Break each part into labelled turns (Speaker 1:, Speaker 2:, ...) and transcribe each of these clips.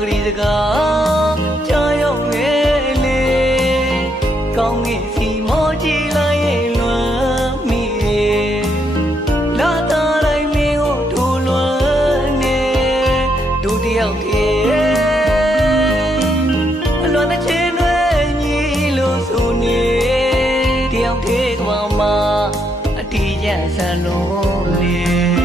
Speaker 1: တစ္ဆာဂရီစကားကြာရောက်လေလေကောင်းငင်စီမောကြည့်လိုက်ရင်လွမ်းမိတယ်လာတာတိုင်းမင်းကိုထူလွမ်းနေဒုတိယတည်းအလွန်တဲ့ချင်းတွေညီလို့ဆိုနေတယောက်တည်းကမှအတီးကျဆန်လို့လေ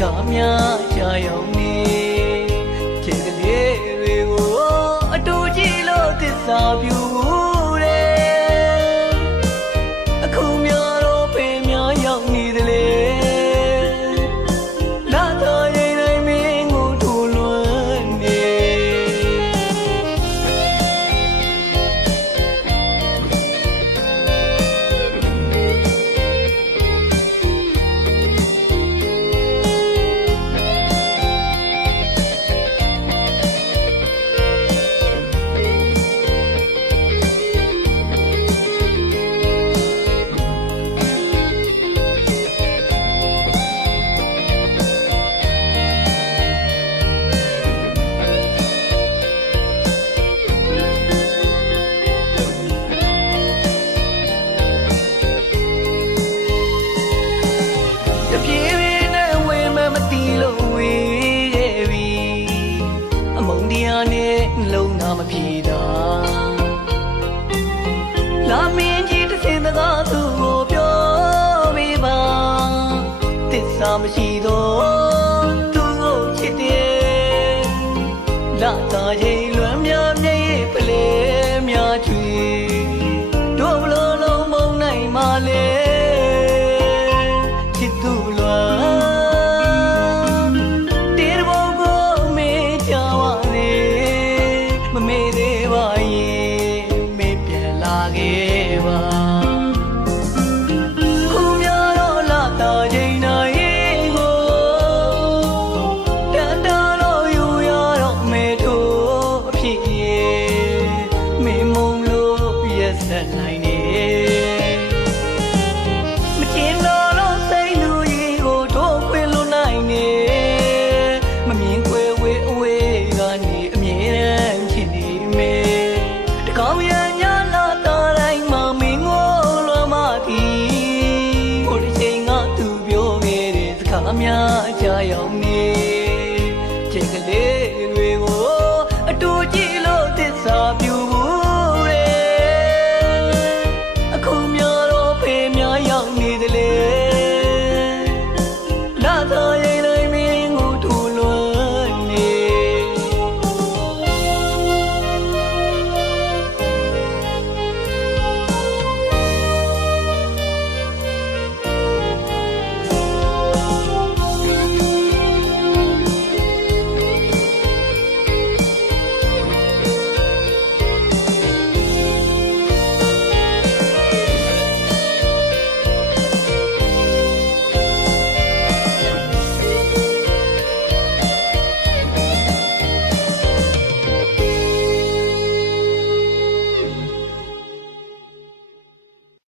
Speaker 1: ကားများရှာရောက် လုံးနာမပြေတာလာမင်းကြီးတစ်စင်တကားသူ့ကိုပြောပေးပါတစ္ဆာမရှိတော့သူ့ကိုချစ်တယ်လာတာချိန်လွမ်းများမျက်ရည်ပလဲများချွေတို့ဘလို့လုံးမုံနိုင်မှလဲ မမေ့ များအကြရောက်နေ